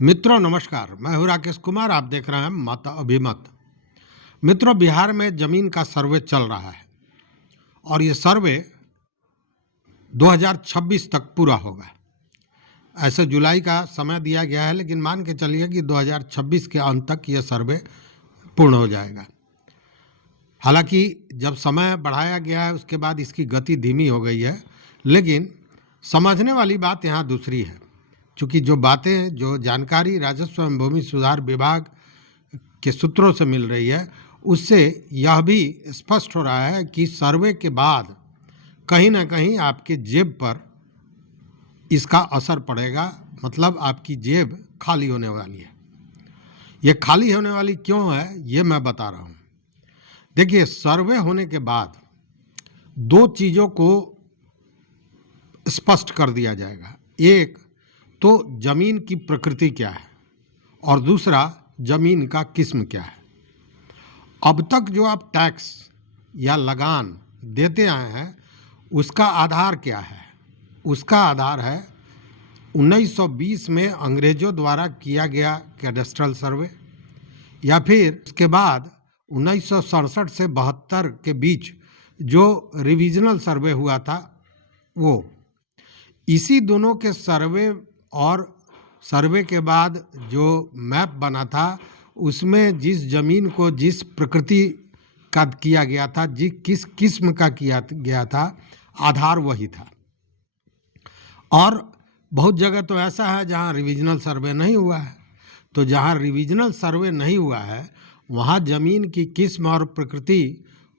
मित्रों नमस्कार, मैं हूं राकेश कुमार। आप देख रहे हैं मत अभिमत। मित्रों, बिहार में जमीन का सर्वे चल रहा है और ये सर्वे 2026 तक पूरा होगा। ऐसे जुलाई का समय दिया गया है, लेकिन मान के चलिए कि 2026 के अंत तक ये सर्वे पूर्ण हो जाएगा। हालांकि जब समय बढ़ाया गया है उसके बाद इसकी गति धीमी हो गई है, लेकिन समझने वाली बात यहाँ दूसरी है। चूँकि जो जानकारी राजस्व एवं भूमि सुधार विभाग के सूत्रों से मिल रही है, उससे यह भी स्पष्ट हो रहा है कि सर्वे के बाद कहीं ना कहीं आपके जेब पर इसका असर पड़ेगा। मतलब आपकी जेब खाली होने वाली है। ये खाली होने वाली क्यों है, ये मैं बता रहा हूँ। देखिए, सर्वे होने के बाद दो चीज़ों को स्पष्ट कर दिया जाएगा। एक तो जमीन की प्रकृति क्या है और दूसरा जमीन का किस्म क्या है। अब तक जो आप टैक्स या लगान देते आए हैं उसका आधार क्या है? उसका आधार है 1920 में अंग्रेजों द्वारा किया गया कैडेस्ट्रल सर्वे, या फिर उसके बाद 1967 से 72 के बीच जो रिविजनल सर्वे हुआ था वो। इसी दोनों के सर्वे और सर्वे के बाद जो मैप बना था उसमें जिस जमीन को जिस प्रकृति का किया गया था, किस किस्म का किया गया था, आधार वही था। और बहुत जगह तो ऐसा है जहां रिविजनल सर्वे नहीं हुआ है। तो जहां रिविजनल सर्वे नहीं हुआ है वहां जमीन की किस्म और प्रकृति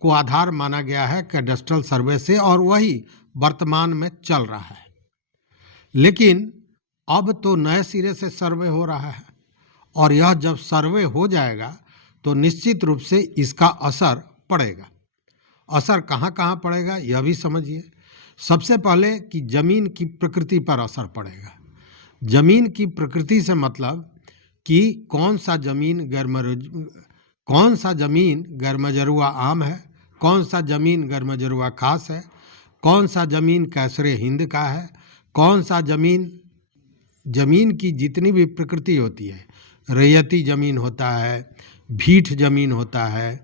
को आधार माना गया है कैडेस्ट्रल सर्वे से, और वही वर्तमान में चल रहा है। लेकिन अब तो नए सिरे से सर्वे हो रहा है और यह जब सर्वे हो जाएगा तो निश्चित रूप से इसका असर पड़ेगा। असर कहाँ कहाँ पड़ेगा यह भी समझिए। सबसे पहले कि जमीन की प्रकृति पर असर पड़ेगा। जमीन की प्रकृति से मतलब कि कौन सा जमीन गैरमजरुआ आम है, कौन सा जमीन गैरमजरुआ खास है, कौन सा जमीन कैसरे हिंद का है, कौन सा जमीन की जितनी भी प्रकृति होती है, रैयती जमीन होता है, भीठ जमीन होता है,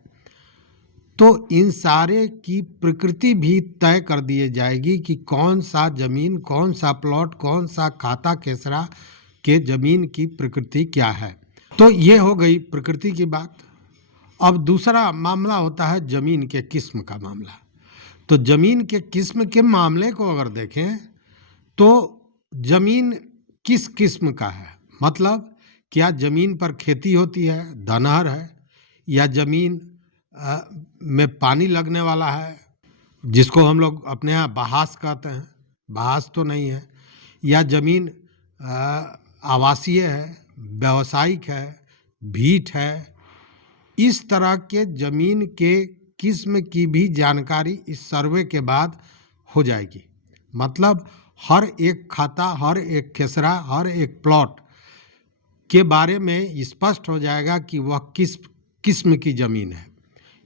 तो इन सारे की प्रकृति भी तय कर दी जाएगी कि कौन सा जमीन, कौन सा प्लॉट, कौन सा खाता केसरा के जमीन की प्रकृति क्या है। तो ये हो गई प्रकृति की बात। अब दूसरा मामला होता है जमीन के किस्म का मामला। तो जमीन के किस्म के मामले को अगर देखें तो जमीन किस किस्म का है, मतलब क्या जमीन पर खेती होती है, धनहर है, या जमीन में पानी लगने वाला है जिसको हम लोग अपने यहाँ बहास कहते हैं, बहास तो नहीं है, या जमीन आवासीय है, व्यावसायिक है, भीठ है। इस तरह के जमीन के किस्म की भी जानकारी इस सर्वे के बाद हो जाएगी। मतलब हर एक खाता, हर एक खेसरा, हर एक प्लॉट के बारे में स्पष्ट हो जाएगा कि वह किस किस्म की ज़मीन है।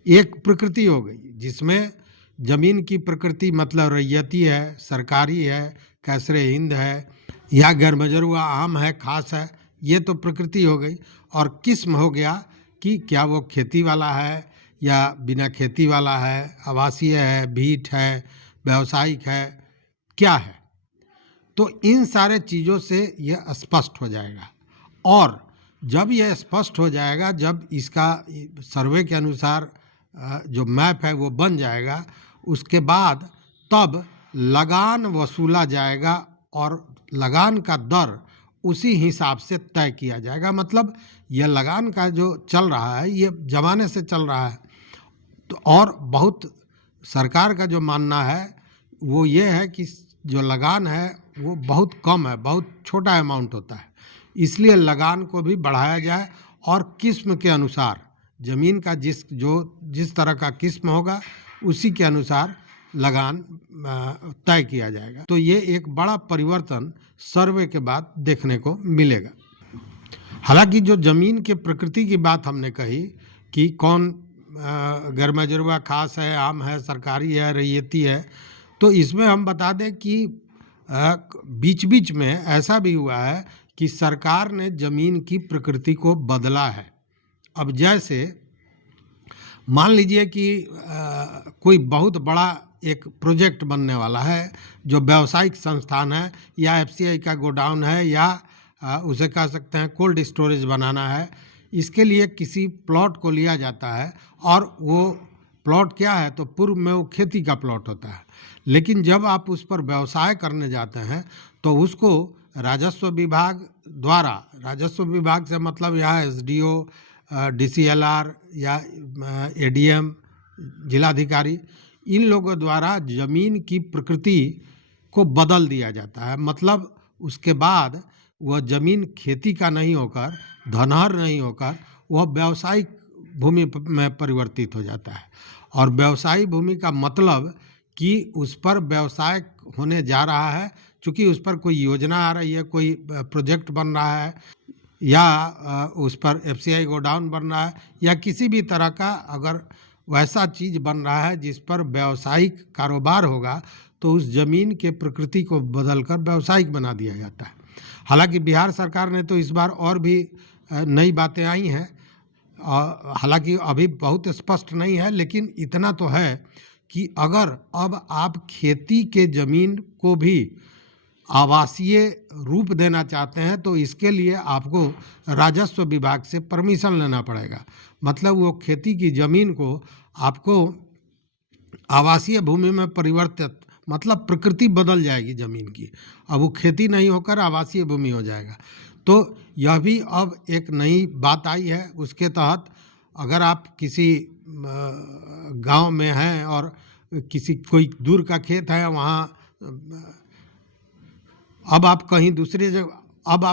एक प्रकृति हो गई जिसमें ज़मीन की प्रकृति मतलब रैयती है, सरकारी है, कैसरे हिंद है, या गैरमजरुआ आम है, खास है, ये तो प्रकृति हो गई। और किस्म हो गया कि क्या वो खेती वाला है या बिना खेती वाला है, आवासीय है, भीठ है, व्यावसायिक है, क्या है। तो इन सारे चीज़ों से यह स्पष्ट हो जाएगा। और जब यह स्पष्ट हो जाएगा, जब इसका सर्वे के अनुसार जो मैप है वो बन जाएगा, उसके बाद तब लगान वसूला जाएगा और लगान का दर उसी हिसाब से तय किया जाएगा। मतलब यह लगान का जो चल रहा है ये ज़माने से चल रहा है। तो और बहुत सरकार का जो मानना है वो ये है कि जो लगान है वो बहुत कम है, बहुत छोटा अमाउंट होता है, इसलिए लगान को भी बढ़ाया जाए और किस्म के अनुसार ज़मीन का जिस तरह का किस्म होगा उसी के अनुसार लगान तय किया जाएगा। तो ये एक बड़ा परिवर्तन सर्वे के बाद देखने को मिलेगा। हालांकि जो ज़मीन के प्रकृति की बात हमने कही कि कौन गैरमजरुआ खास है, आम है, सरकारी है, रैयती है, तो इसमें हम बता दें कि बीच बीच में ऐसा भी हुआ है कि सरकार ने जमीन की प्रकृति को बदला है। अब जैसे मान लीजिए कि कोई बहुत बड़ा एक प्रोजेक्ट बनने वाला है, जो व्यावसायिक संस्थान है या एफसीआई का गोडाउन है या उसे कह सकते हैं कोल्ड स्टोरेज बनाना है। इसके लिए किसी प्लॉट को लिया जाता है और वो प्लॉट क्या है, तो पूर्व में वो खेती का प्लॉट होता है, लेकिन जब आप उस पर व्यवसाय करने जाते हैं तो उसको राजस्व विभाग द्वारा, राजस्व विभाग से मतलब यहाँ एसडीओ, डीसीएलआर या एडीएम, जिलाधिकारी, इन लोगों द्वारा जमीन की प्रकृति को बदल दिया जाता है। मतलब उसके बाद वह जमीन खेती का नहीं होकर, धनहर नहीं होकर, वह व्यावसायिक भूमि में परिवर्तित हो जाता है। और व्यवसायिक भूमि का मतलब कि उस पर व्यवसाय होने जा रहा है, चूँकि उस पर कोई योजना आ रही है, कोई प्रोजेक्ट बन रहा है या उस पर एफसीआई गोडाउन बन रहा है या किसी भी तरह का अगर वैसा चीज़ बन रहा है जिस पर व्यावसायिक कारोबार होगा, तो उस जमीन के प्रकृति को बदलकर व्यावसायिक बना दिया जाता है। हालांकि बिहार सरकार ने तो इस बार और भी नई बातें आई हैं, हालांकि अभी बहुत स्पष्ट नहीं है, लेकिन इतना तो है कि अगर अब आप खेती के ज़मीन को भी आवासीय रूप देना चाहते हैं तो इसके लिए आपको राजस्व विभाग से परमिशन लेना पड़ेगा। मतलब वो खेती की ज़मीन को आपको आवासीय भूमि में परिवर्तित, मतलब प्रकृति बदल जाएगी ज़मीन की, अब वो खेती नहीं होकर आवासीय भूमि हो जाएगा। तो यह भी अब एक नई बात आई है। उसके तहत अगर आप किसी गांव में हैं और किसी कोई दूर का खेत है, वहाँ अब आप कहीं दूसरे जगह, अब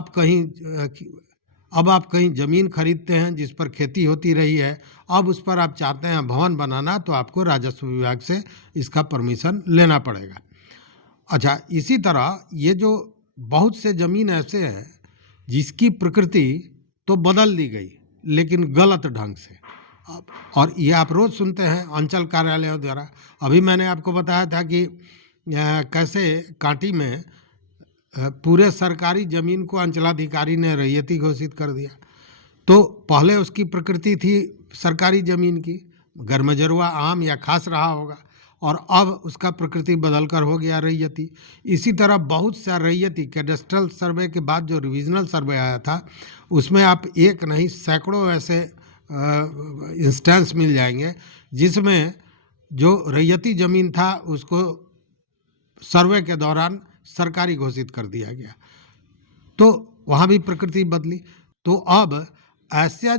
आप कहीं ज़मीन खरीदते हैं जिस पर खेती होती रही है, अब उस पर आप चाहते हैं भवन बनाना, तो आपको राजस्व विभाग से इसका परमिशन लेना पड़ेगा। अच्छा, इसी तरह ये जो बहुत से ज़मीन ऐसे हैं जिसकी प्रकृति तो बदल दी गई, लेकिन गलत ढंग से। और ये आप रोज़ सुनते हैं अंचल कार्यालयों द्वारा। अभी मैंने आपको बताया था कि कैसे कांटी में पूरे सरकारी ज़मीन को अंचलाधिकारी ने रैयती घोषित कर दिया। तो पहले उसकी प्रकृति थी सरकारी ज़मीन की, गर्मजरुआ, आम या खास रहा होगा, और अब उसका प्रकृति बदलकर हो गया रैयती। इसी तरह बहुत सा रैयती कैडेस्ट्रल सर्वे के बाद जो रिविजनल सर्वे आया था, उसमें आप एक नहीं सैकड़ों ऐसे इंस्टेंस मिल जाएंगे जिसमें जो रैयती ज़मीन था उसको सर्वे के दौरान सरकारी घोषित कर दिया गया, तो वहाँ भी प्रकृति बदली। तो अब ऐसा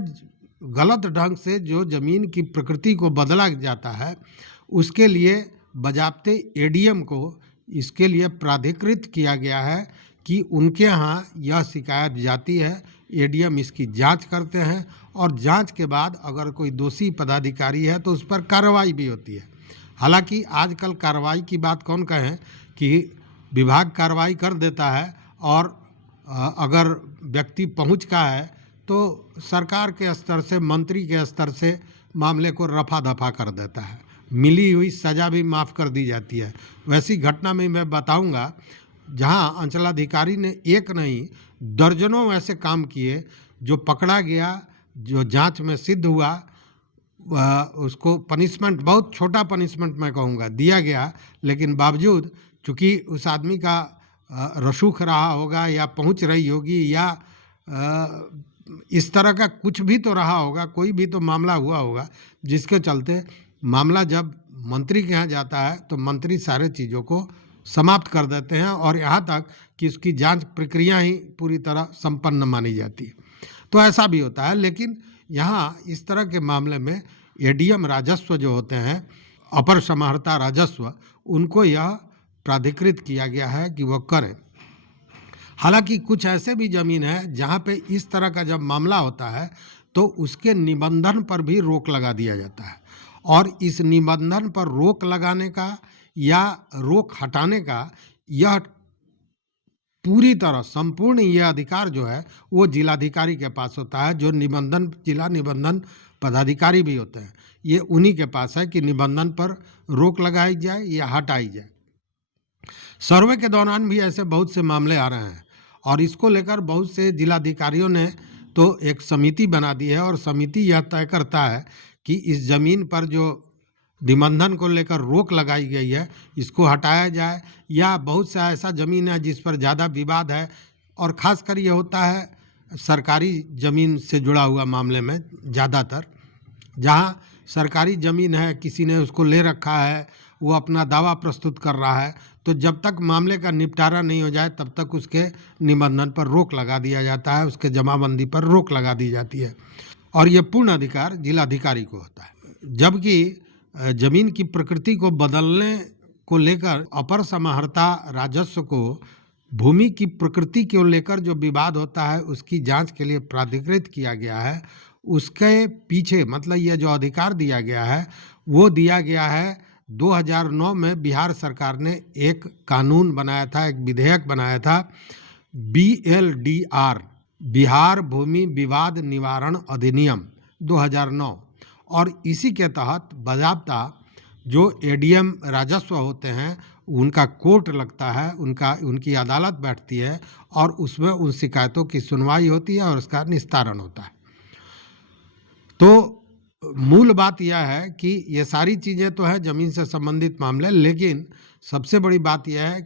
गलत ढंग से जो ज़मीन की प्रकृति को बदला जाता है, उसके लिए बजाबते एडीएम को इसके लिए प्राधिकृत किया गया है कि उनके यहाँ यह शिकायत जाती है, एडीएम इसकी जांच करते हैं और जांच के बाद अगर कोई दोषी पदाधिकारी है तो उस पर कार्रवाई भी होती है। हालांकि आजकल कार्रवाई की बात कौन कहें कि विभाग कार्रवाई कर देता है और अगर व्यक्ति पहुंच का है तो सरकार के स्तर से, मंत्री के स्तर से मामले को रफा दफा कर देता है, मिली हुई सज़ा भी माफ़ कर दी जाती है। वैसी घटना में मैं बताऊंगा जहां अंचलाधिकारी ने एक नहीं दर्जनों ऐसे काम किए, जो पकड़ा गया, जो जांच में सिद्ध हुआ, उसको पनिशमेंट, बहुत छोटा पनिशमेंट मैं कहूँगा, दिया गया, लेकिन बावजूद चूँकि उस आदमी का रसूख रहा होगा या पहुँच रही होगी या इस तरह का कुछ भी तो रहा होगा, कोई भी तो मामला हुआ होगा, जिसके चलते मामला जब मंत्री के यहाँ जाता है तो मंत्री सारे चीज़ों को समाप्त कर देते हैं और यहाँ तक कि उसकी जांच प्रक्रिया ही पूरी तरह संपन्न मानी जाती है। तो ऐसा भी होता है, लेकिन यहाँ इस तरह के मामले में एडीएम राजस्व जो होते हैं, अपर समाहर्ता राजस्व, उनको यह प्राधिकृत किया गया है कि वह करें। हालांकि कुछ ऐसे भी ज़मीन है जहाँ पे इस तरह का जब मामला होता है तो उसके निबंधन पर भी रोक लगा दिया जाता है, और इस निबंधन पर रोक लगाने का या रोक हटाने का यह पूरी तरह संपूर्ण यह अधिकार जो है वो जिलाधिकारी के पास होता है, जो निबंधन, जिला निबंधन पदाधिकारी भी होते हैं, ये उन्हीं के पास है कि निबंधन पर रोक लगाई जाए या हटाई जाए। सर्वे के दौरान भी ऐसे बहुत से मामले आ रहे हैं और इसको लेकर बहुत से जिलाधिकारियों ने तो एक समिति बना दी है और समिति यह तय करता है कि इस ज़मीन पर जो निबंधन को लेकर रोक लगाई गई है इसको हटाया जाए, या बहुत सा ऐसा ज़मीन है जिस पर ज़्यादा विवाद है, और ख़ासकर ये होता है सरकारी ज़मीन से जुड़ा हुआ मामले में ज़्यादातर, जहाँ सरकारी ज़मीन है, किसी ने उसको ले रखा है, वो अपना दावा प्रस्तुत कर रहा है, तो जब तक मामले का निपटारा नहीं हो जाए तब तक उसके निबंधन पर रोक लगा दिया जाता है, उसके जमाबंदी पर रोक लगा दी जाती है, और ये पूर्ण अधिकार जिलाधिकारी को होता है। जबकि जमीन की प्रकृति को बदलने को लेकर अपर समाहर्ता राजस्व को भूमि की प्रकृति को लेकर जो विवाद होता है उसकी जांच के लिए प्राधिकृत किया गया है। उसके पीछे मतलब ये जो अधिकार दिया गया है वो दिया गया है 2009 में बिहार सरकार ने एक कानून बनाया था, एक विधेयक बनाया था, BLDR, बिहार भूमि विवाद निवारण अधिनियम 2009, और इसी के तहत बाज़ाब्ता जो ADM राजस्व होते हैं उनका कोर्ट लगता है, उनकी अदालत बैठती है और उसमें उन शिकायतों की सुनवाई होती है और उसका निस्तारण होता है। तो मूल बात यह है कि ये सारी चीज़ें तो है ज़मीन से संबंधित मामले, लेकिन सबसे बड़ी बात यह है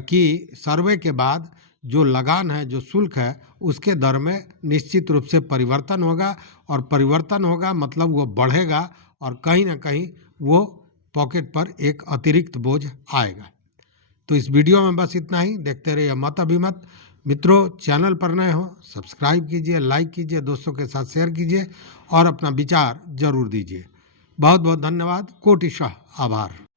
कि सर्वे के बाद जो लगान है, जो शुल्क है, उसके दर में निश्चित रूप से परिवर्तन होगा, और परिवर्तन होगा मतलब वो बढ़ेगा और कहीं ना कहीं वो पॉकेट पर एक अतिरिक्त बोझ आएगा। तो इस वीडियो में बस इतना ही। देखते रहिए मत अभिमत। मित्रों, चैनल पर नए हो सब्सक्राइब कीजिए, लाइक कीजिए, दोस्तों के साथ शेयर कीजिए और अपना विचार जरूर दीजिए। बहुत बहुत धन्यवाद, कोटिशः आभार।